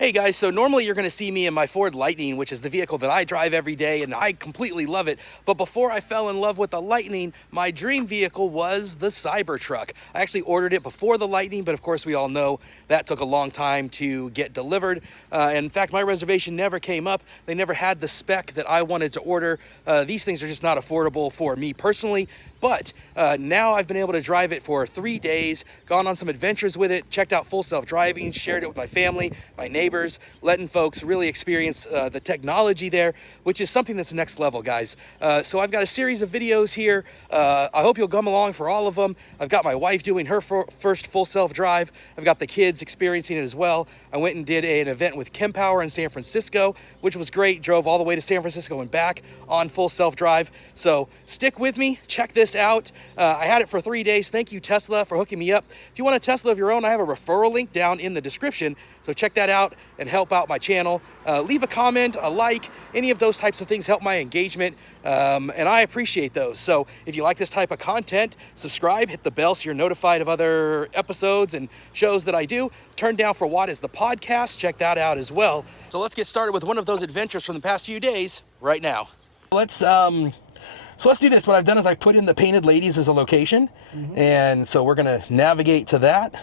Hey guys, so normally you're going to see me in my Ford Lightning, which is the vehicle that I drive every day, and I completely love it. But before I fell in love with the Lightning, my dream vehicle was the Cybertruck. I actually ordered it before the Lightning, but of course we all know that took a long time to get delivered. And in fact, my reservation never came up. They never had the spec that I wanted to order. These things are just not affordable for me personally. But now I've been able to drive it for 3 days, gone on some adventures with it, checked out full self-driving, shared it with my family, my neighbors, letting folks really experience the technology there, which is something that's next level, guys. So I've got a series of videos here. I hope you'll come along for all of them. I've got my wife doing her first full self-drive. I've got the kids experiencing it as well. I went and did an event with Kempower in San Francisco, which was great. Drove all the way to San Francisco and back on full self-drive. So stick with me, check this out. I had it for 3 days. Thank you, Tesla, for hooking me up. If you want a Tesla of your own, I have a referral link down in the description. So check that out and help out my channel. Leave a comment, a like, any of those types of things help my engagement. And I appreciate those. So if you like this type of content, subscribe, hit the bell so you're notified of other episodes and shows that I do. Turn Down for What is the podcast. Check that out as well. So let's get started with one of those adventures from the past few days right now. Let's do this. What I've done is I've put in the Painted Ladies as a location. And so we're going to navigate to that.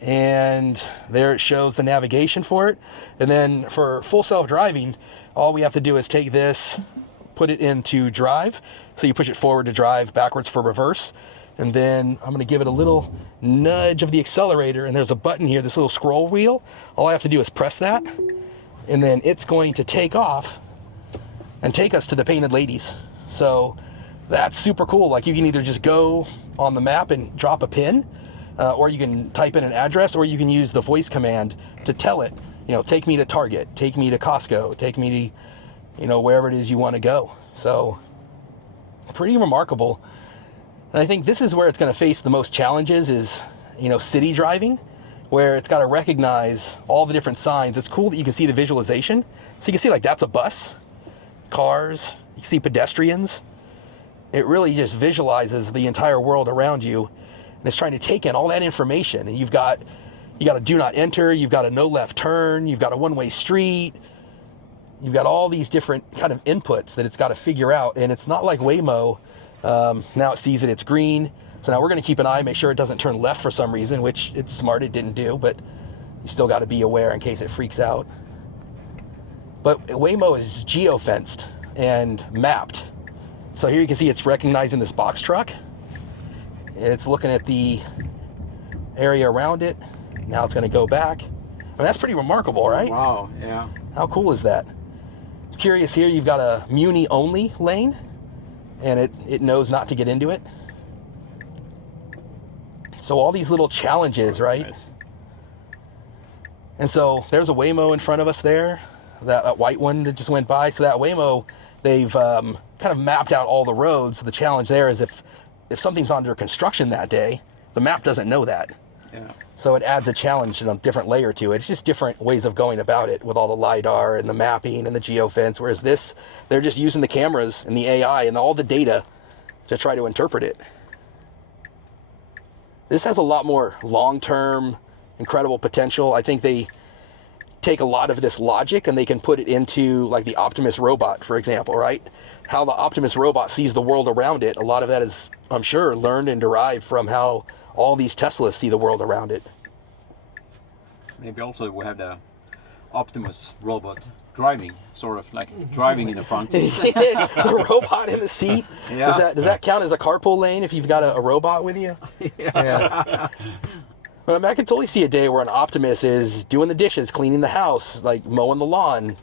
And there it shows the navigation for it. And then for full self-driving, all we have to do is take this, put it into drive. So you push it forward to drive, backwards for reverse. And then I'm going to give it a little nudge of the accelerator. And there's a button here, this little scroll wheel. All I have to do is press that. And then it's going to take off and take us to the Painted Ladies. So that's super cool. Like, you can either just go on the map and drop a pin, or you can type in an address, or you can use the voice command to tell it, you know, take me to Target, take me to Costco, take me to, you know, wherever it is you want to go. So pretty remarkable. And I think this is where it's going to face the most challenges is, you know, city driving, where it's got to recognize all the different signs. It's cool that you can see the visualization. So you can see, like, that's a bus, cars, you can see pedestrians. It really just visualizes the entire world around you. And it's trying to take in all that information. And you got a do not enter, you've got a no left turn, you've got a one-way street, you've got all these different kind of inputs that it's got to figure out. And it's not like Waymo. Now it sees that it's green. So now we're going to keep an eye, make sure it doesn't turn left for some reason, which it's smart it didn't do, but you still got to be aware in case it freaks out. But Waymo is geo-fenced and mapped. So here you can see it's recognizing this box truck. It's looking at the area around it. Now it's going to go back. I mean, that's pretty remarkable, right? Wow, yeah. How cool is that? I'm curious here, you've got a Muni-only lane, and it knows not to get into it. So all these little challenges, right? Nice. And so there's a Waymo in front of us there, that white one that just went by. So that Waymo, they've kind of mapped out all the roads. The challenge there is if something's under construction that day, the map doesn't know that. Yeah. So it adds a challenge and a different layer to it. It's just different ways of going about it with all the LiDAR and the mapping and the geofence. Whereas this, they're just using the cameras and the AI and all the data to try to interpret it. This has a lot more long-term, incredible potential. I think they take a lot of this logic and they can put it into, like, the Optimus robot, for example, right? How the Optimus robot sees the world around it. A lot of that is, I'm sure, learned and derived from how all these Teslas see the world around it. Maybe also we have the Optimus robot driving, sort of like driving in the front seat. The robot in the seat. Yeah. Does that count as a carpool lane if you've got a robot with you? Yeah. Well, I mean, I can totally see a day where an Optimus is doing the dishes, cleaning the house, like mowing the lawn.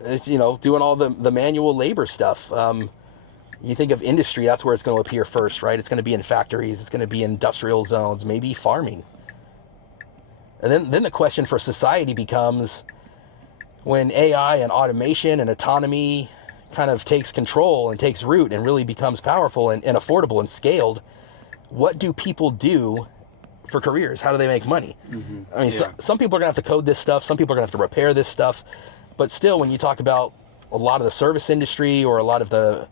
It's, you know, doing all the manual labor stuff. You think of industry, that's where it's going to appear first, right? It's going to be in factories, it's going to be in industrial zones, maybe farming. And then the question for society becomes, when AI and automation and autonomy kind of takes control and takes root and really becomes powerful and affordable and scaled, what do people do for careers? How do they make money? I mean, Yeah. some people are going to have to code this stuff, some people are going to have to repair this stuff, but still, when you talk about a lot of the service industry or a lot of the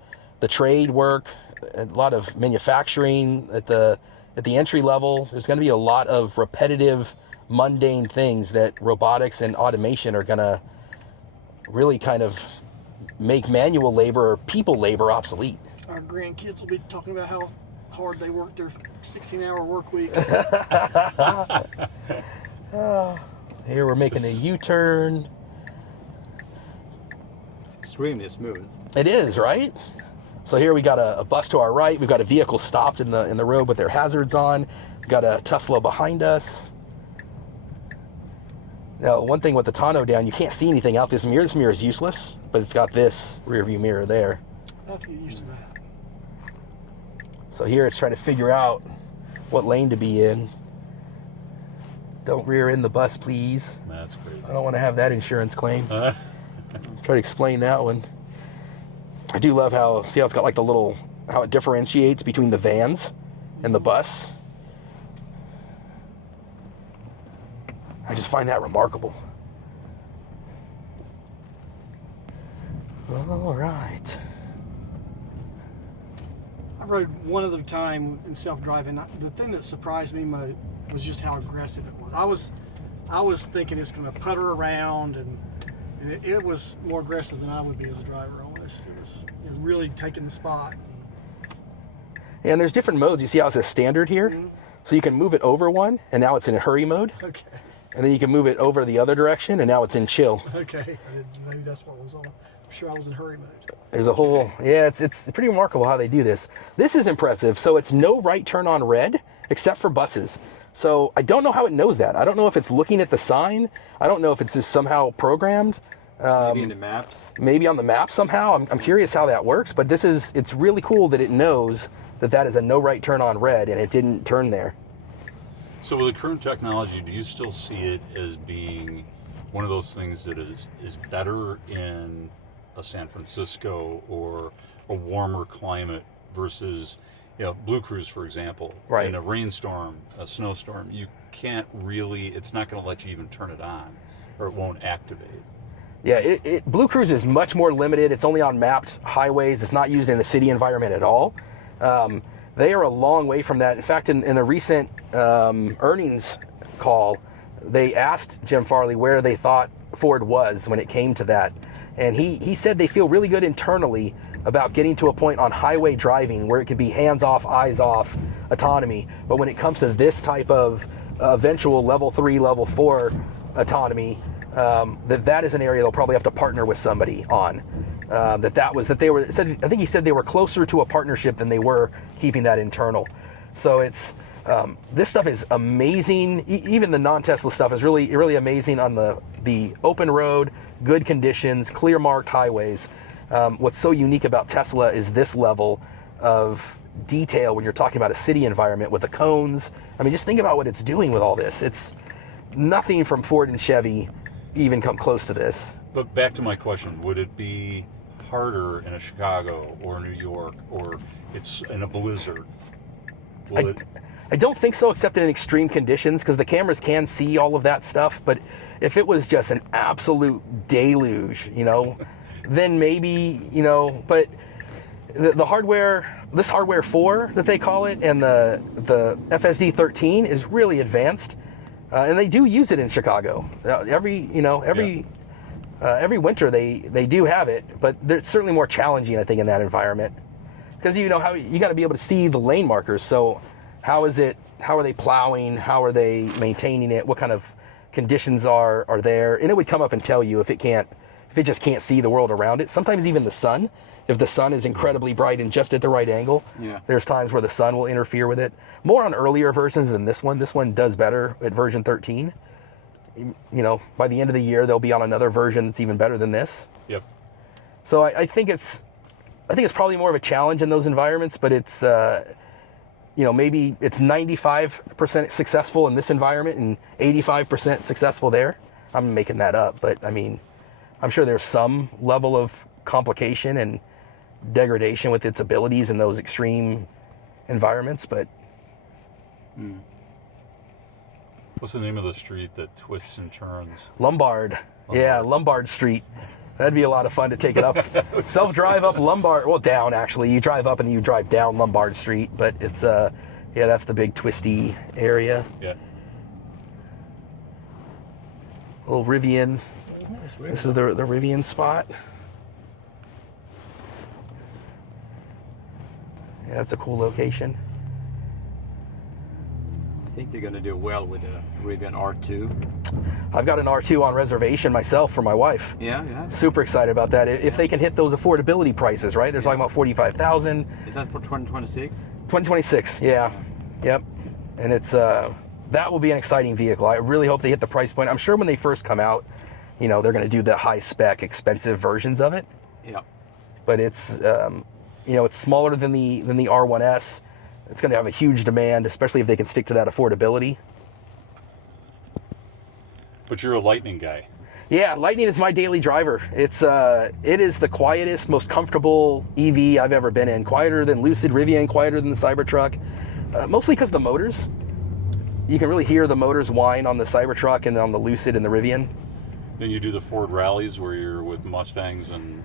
trade work, a lot of manufacturing at the entry level, there's going to be a lot of repetitive mundane things that robotics and automation are gonna really kind of make manual labor or people labor obsolete. Our grandkids will be talking about how hard they work their 16-hour work week. Here we're making a U-turn. It's extremely smooth. It is, right? So here we got a bus to our right. We've got a vehicle stopped in the road with their hazards on. We've got a Tesla behind us. Now, one thing with the tonneau down, you can't see anything out this mirror. This mirror is useless, but it's got this rear view mirror there. I'll have to get used to that. So here it's trying to figure out what lane to be in. Don't rear in the bus, please. That's crazy. I don't want to have that insurance claim. Try to explain that one. I do love how, see how it's got like the little, how it differentiates between the vans and the bus. I just find that remarkable. All right. I rode one other time in self-driving. The thing that surprised me was just how aggressive it was. I was thinking it's going to putter around, and it was more aggressive than I would be as a driver. Almost, it was really taking the spot. And there's different modes. You see how it says standard here? Mm-hmm. So you can move it over one, and now it's in hurry mode. Okay. And then you can move it over the other direction, and now it's in chill. Okay, maybe that's what was on. I'm sure I was in hurry mode. There's a whole, yeah, it's pretty remarkable how they do this. This is impressive. So it's no right turn on red, except for buses. So I don't know how it knows that. I don't know if it's looking at the sign. I don't know if it's just somehow programmed. Maybe in the maps. Maybe on the map somehow. I'm curious how that works, but it's really cool that it knows that is a no right turn on red, and it didn't turn there. So with the current technology, do you still see it as being one of those things that is better in a San Francisco or a warmer climate versus, Blue Cruise, for example, right. In a rainstorm, a snowstorm, you can't really, it's not going to let you even turn it on, or it won't activate. Yeah, Blue Cruise is much more limited. It's only on mapped highways. It's not used in a city environment at all. They are a long way from that. In fact, in a recent earnings call, they asked Jim Farley where they thought Ford was when it came to that. And he said they feel really good internally about getting to a point on highway driving where it could be hands-off, eyes-off autonomy. But when it comes to this type of eventual level 3, level 4 autonomy, that is an area they'll probably have to partner with somebody on. I think he said they were closer to a partnership than they were keeping that internal. So it's this stuff is amazing. Even the non-Tesla stuff is really, really amazing on the open road, good conditions, clear marked highways. What's so unique about Tesla is this level of detail when you're talking about a city environment with the cones. I mean, just think about what it's doing with all this. It's nothing from Ford and Chevy even come close to this. But back to my question, would it be harder in a Chicago or New York, or it's in a blizzard? I don't think so, except in extreme conditions, because the cameras can see all of that stuff. But if it was just an absolute deluge, then maybe, but the hardware, this hardware 4 that they call it, and the FSD 13 is really advanced, and they do use it in Chicago. Every winter they do have it, but it's certainly more challenging, I think, in that environment, because how you got to be able to see the lane markers. So how are they plowing? How are they maintaining it? What kind of conditions are there? And it would come up and tell you if it just can't see the world around it. Sometimes even the sun, if the sun is incredibly bright and just at the right angle, there's times where the sun will interfere with it. More on earlier versions than this one. This one does better at version 13. By the end of the year, they'll be on another version that's even better than this. Yep. So I think it's probably more of a challenge in those environments, but it's maybe it's 95% successful in this environment and 85% successful there. I'm making that up, but I mean, I'm sure there's some level of complication and degradation with its abilities in those extreme environments, but. What's the name of the street that twists and turns? Lombard. Yeah, Lombard Street. That'd be a lot of fun to take it up. Self-drive up Lombard. Well, down, actually. You drive up and you drive down Lombard Street, but it's, that's the big twisty area. Yeah. little Rivian. This is the Rivian spot. Yeah, that's a cool location. I think they're going to do well with the Rivian R2. I've got an R2 on reservation myself for my wife. Yeah. Super excited about that. If they can hit those affordability prices, right? They're talking about $45,000. Is that for 2026? 2026, yeah. Yep. And it's that will be an exciting vehicle. I really hope they hit the price point. I'm sure when they first come out, you know, they're going to do the high spec, expensive versions of it. Yeah. But it's you know, it's smaller than the R1S. It's going to have a huge demand, especially if they can stick to that affordability. But you're a Lightning guy. Yeah, Lightning is my daily driver. It is the quietest, most comfortable EV I've ever been in. Quieter than Lucid, Rivian, quieter than the Cybertruck. Mostly because of the motors. You can really hear the motors whine on the Cybertruck and on the Lucid and the Rivian. Then you do the Ford rallies where you're with Mustangs and...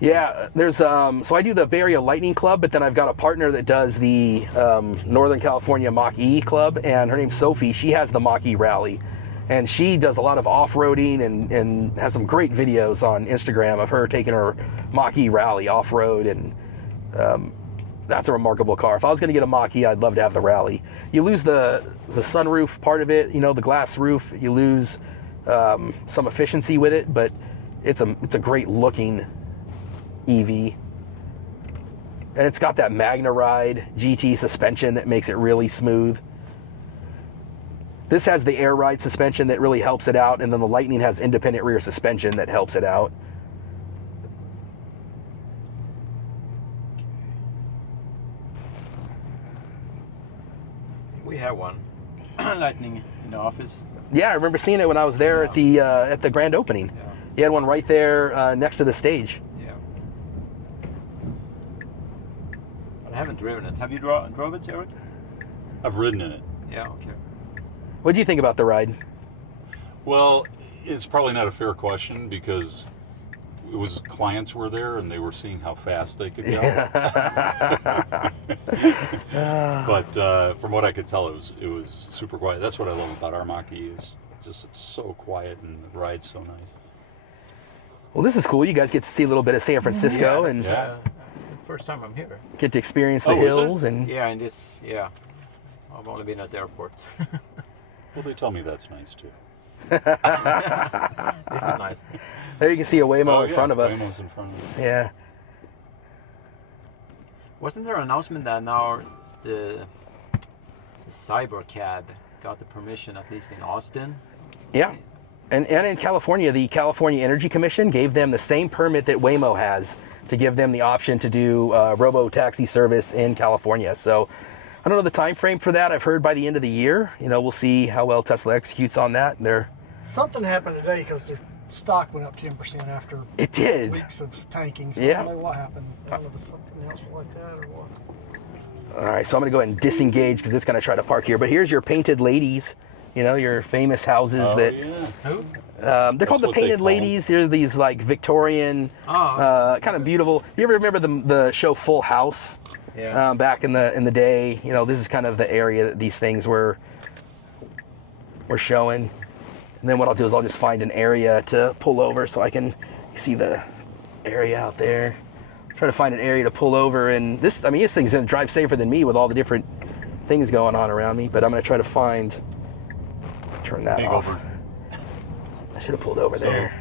Yeah, there's so I do the Bay Area Lightning Club, but then I've got a partner that does the Northern California Mach-E Club, and her name's Sophie. She has the Mach-E Rally, and she does a lot of off-roading and has some great videos on Instagram of her taking her Mach-E Rally off-road, and that's a remarkable car. If I was going to get a Mach-E, I'd love to have the Rally. You lose the sunroof part of it, you know, the glass roof. You lose some efficiency with it, but it's a great looking EV, and it's got that Magna Ride GT suspension that makes it really smooth. This has the Air Ride suspension that really helps it out, and then the Lightning has independent rear suspension that helps it out. We have one Lightning in the office. Yeah, I remember seeing it when I was there at the Grand Opening. Yeah. You had one right there next to the stage. I haven't driven it. Have you drove it, Eric? I've ridden in it. Yeah, okay. What do you think about the ride? Well, it's probably not a fair question because it was clients were there and they were seeing how fast they could go. But from what I could tell, it was super quiet. That's what I love about our Mach-E is just it's so quiet and the ride's so nice. Well, this is cool. You guys get to see a little bit of San Francisco and First time I'm here. get to experience the hills and and I've only been at the airport. Well, they tell me that's nice too. This is nice. There you can see a Waymo in front of us. Waymo's in front of us. Yeah. Wasn't there an announcement that now the Cybercab got the permission, at least in Austin? Yeah. And in California, the California Energy Commission gave them the same permit that Waymo has to give them the option to do robo-taxi service in California. So I don't know the time frame for that. I've heard by the end of the year. You know, we'll see how well Tesla executes on that. Something happened today because their stock went up 10% after It did. weeks of tanking. So Yeah. I don't know what happened. I don't know if it's something else like that or what. All right, so I'm going to go ahead and disengage because it's going to try to park here. But here's your painted ladies. You know, your famous houses that... Yeah. Who? They're called the what they Painted call Ladies. They're these like Victorian, kind of beautiful. You ever remember the show Full House? Yeah. Back in the day, you know, this is kind of the area that these things were showing. And then what I'll do is I'll just find an area to pull over so I can see the area out there. Try to find an area to pull over, and this thing's gonna drive safer than me with all the different things going on around me. But I'm gonna try to turn that off. Over. I should have pulled over there.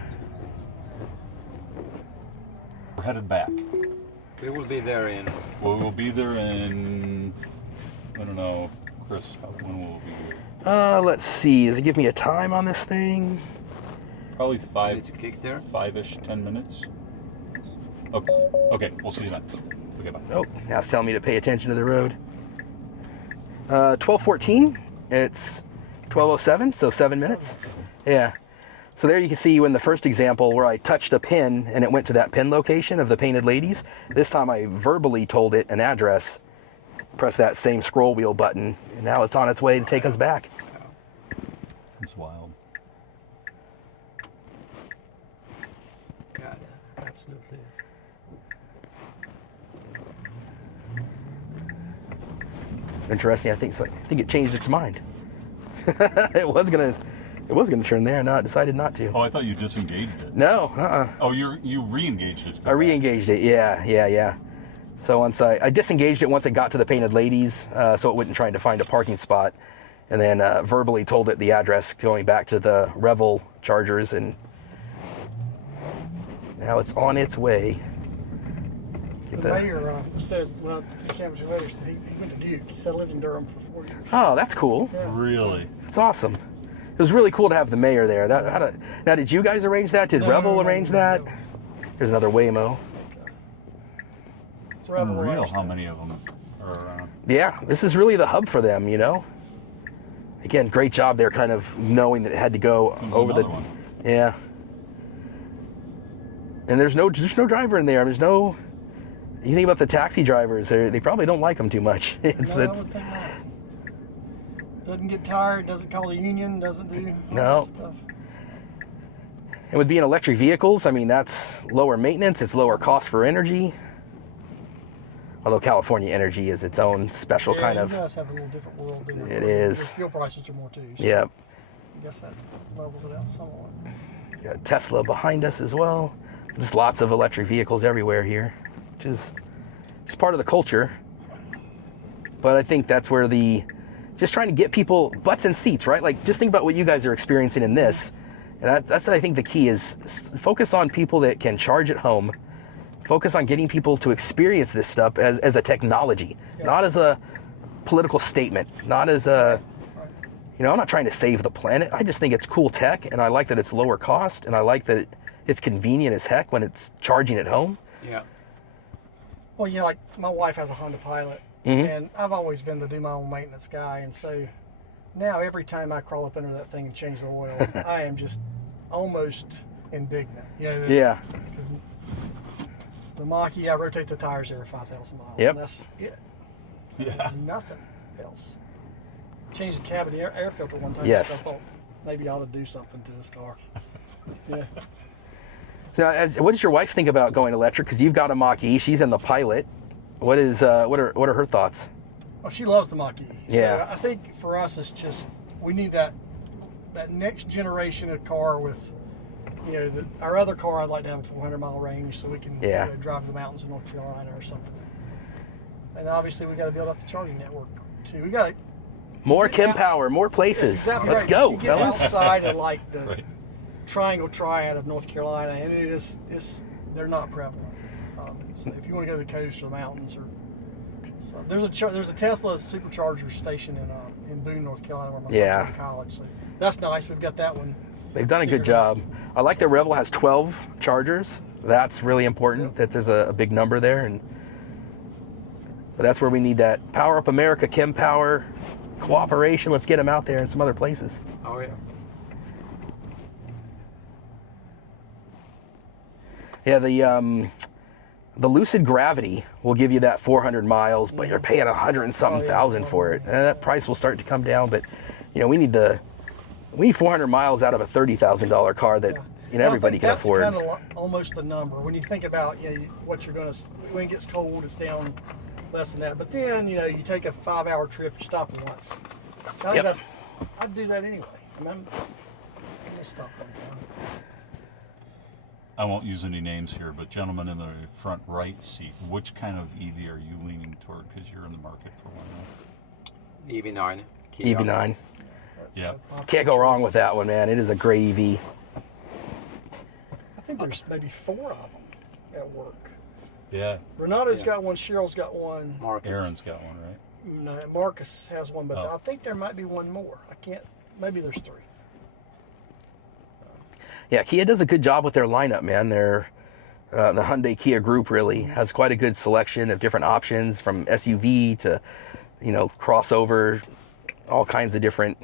We're headed back. We will be there in... Well, we'll be there in... I don't know, Chris, when will we be here? Let's see. Does it give me a time on this thing? Probably there? 5-ish, 10 minutes. Okay, we'll see you then. Okay, bye. Oh, now it's telling me to pay attention to the road. 12:14. It's 12:07, so 7 minutes. Yeah. So there you can see in the first example where I touched a pin and it went to that pin location of the Painted Ladies. This time I verbally told it an address. Press that same scroll wheel button, and now it's on its way to take us back. It's wild. Yeah, absolutely. It's interesting. I think it changed its mind. It was It was going to turn there. No, I decided not to. Oh, I thought you disengaged it. No, Oh, you re-engaged it. I re-engaged it. Yeah. So once I disengaged it once it got to the Painted Ladies, so it wouldn't try to find a parking spot, and then verbally told it the address going back to the Revel chargers, and now it's on its way. The mayor said, well, the Kansas mayor said he went to Duke. He said he lived in Durham for 4 years. Oh, that's cool. Yeah. Really? That's awesome. It was really cool to have the mayor there. Now, did you guys arrange that? Did Revel arrange that? No. There's another Waymo. It's Revel Unreal arranged how that. many of them are around. Yeah, this is really the hub for them, you know? Again, great job there kind of knowing that it had to go There's over the... another one. Yeah. And there's no driver in there. There's no... You think about the taxi drivers, they probably don't like them too much. No, I would think not. Doesn't get tired, doesn't call the union, doesn't do all No. that stuff. And with being electric vehicles, I mean, that's lower maintenance, it's lower cost for energy. Although California energy is its own special kind of... You guys have a little different world than It is. The fuel prices are more too. So Yep. I guess that levels it out somewhat. Got Tesla behind us as well. Just lots of electric vehicles everywhere here, which is just part of the culture. But I think that's where just trying to get people butts in seats, right? Like, just think about what you guys are experiencing in this. And that's I think the key is focus on people that can charge at home. Focus on getting people to experience this stuff as a technology, not as a political statement, not as a, you know, I'm not trying to save the planet. I just think it's cool tech, and I like that it's lower cost, and I like that it's convenient as heck when it's charging at home. Yeah. Well, yeah, like my wife has a Honda Pilot, and I've always been the do my own maintenance guy, and so now every time I crawl up under that thing and change the oil, I am just almost indignant. You know, Yeah. Because the Mach-E, I rotate the tires every 5,000 miles. Yep. And that's it. Yeah. Nothing else. Changed the cavity air filter one time. Yes. So I thought maybe I ought to do something to this car. Yeah. Now, what does your wife think about going electric? Because you've got a Mach-E, she's in the Pilot. What are her thoughts? Well, she loves the Mach-E. Yeah. So I think for us, it's just we need that next generation of car with, you know, our other car. I'd like to have a 400-mile range so we can you know, drive the mountains in North Carolina or something. And obviously, we got to build up the charging network too. We got More Kempower, more places. That's exactly Let's right. go, You get fellas. outside of like the Right. Triangle Triad of North Carolina, and they're not prevalent. So if you want to go to the coast or the mountains, or so there's a Tesla supercharger station in Boone, North Carolina, where my son's in college. So that's nice. We've got that one. They've done a good job. I like that Revel has 12 chargers. That's really important that there's a big number there, but that's where we need that Power Up America, Kempower cooperation. Let's get them out there in some other places. Oh yeah. Yeah, the Lucid Gravity will give you that 400 miles, but you're paying 100 and something thousand for it. And that price will start to come down, but you know, we need 400 miles out of a $30,000 car that you know everybody can afford. That's kind of almost the number when you think about what you're going to. When it gets cold, it's down less than that. But then you take a 5-hour trip, you stop once. I think I'd do that anyway. I'm gonna stop one time. I won't use any names here, but gentlemen in the front right seat, which kind of EV are you leaning toward? Because you're in the market for one now. EV9. Kia. EV9. Yeah. Can't go wrong with that one, man. It is a great EV. I think there's maybe 4 of them at work. Yeah. Renato's got one. Cheryl's got one. Marcus. Aaron's got one, right? No, Marcus has one, but Oh. I think there might be one more. I can't. Maybe there's 3. Yeah, Kia does a good job with their lineup, man. The Hyundai Kia group really has quite a good selection of different options, from SUV to, crossover, all kinds of different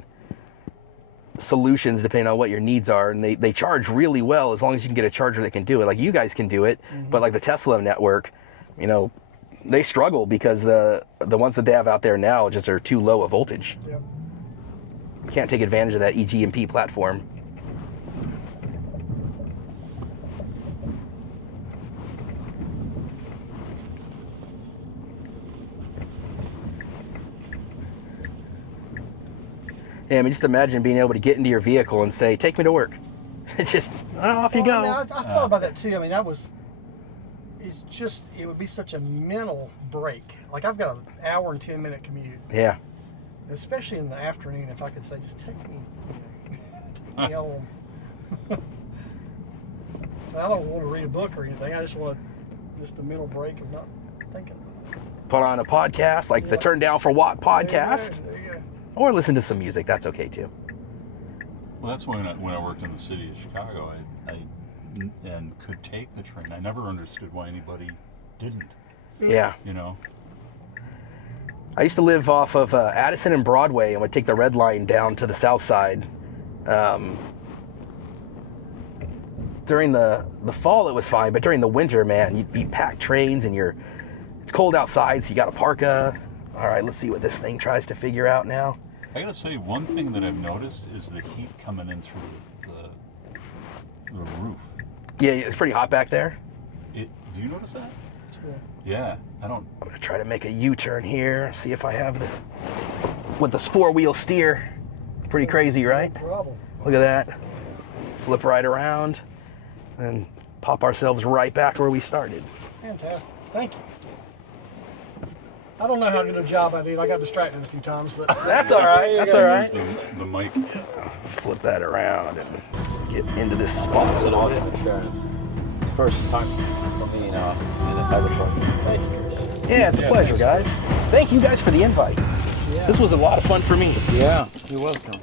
solutions depending on what your needs are. And they charge really well as long as you can get a charger that can do it. Like you guys can do it, but like the Tesla network, they struggle because the ones that they have out there now just are too low a voltage. Yep. You can't take advantage of that EGMP platform. Yeah, I mean, just imagine being able to get into your vehicle and say, take me to work. It's just, off you go. I mean, I thought about that too. I mean, it's just, it would be such a mental break. Like, I've got an hour and 10-minute commute. Yeah. Especially in the afternoon, if I could say, just take me home. I don't want to read a book or anything. I just want just the mental break of not thinking about it. Put on a podcast, like the Turn Down for What podcast. There you go. Or listen to some music. That's okay, too. Well, that's when I worked in the city of Chicago, I could take the train. I never understood why anybody didn't. Yeah. You know. I used to live off of Addison and Broadway and would take the red line down to the south side. During the fall, it was fine, but during the winter, man, you'd be packed trains and it's cold outside, so you got a parka. All right, let's see what this thing tries to figure out now. I gotta say, one thing that I've noticed is the heat coming in through the roof. Yeah, it's pretty hot back there. Do you notice that? Sure. Yeah, I don't. I'm gonna try to make a U-turn here, see if I have with this 4-wheel steer. Pretty crazy, right? No problem. Look at that. Flip right around and pop ourselves right back where we started. Fantastic. Thank you. I don't know how good a job I did. I got distracted a few times, but That's all right. That's all right. Use the mic. Flip that around and get into this spot. It was an awesome experience. It's the first time for me in a Cybertruck. thank you, Chris. Yeah, it's a pleasure, guys. Thank you guys for the invite. Yeah. This was a lot of fun for me. Yeah, you're welcome.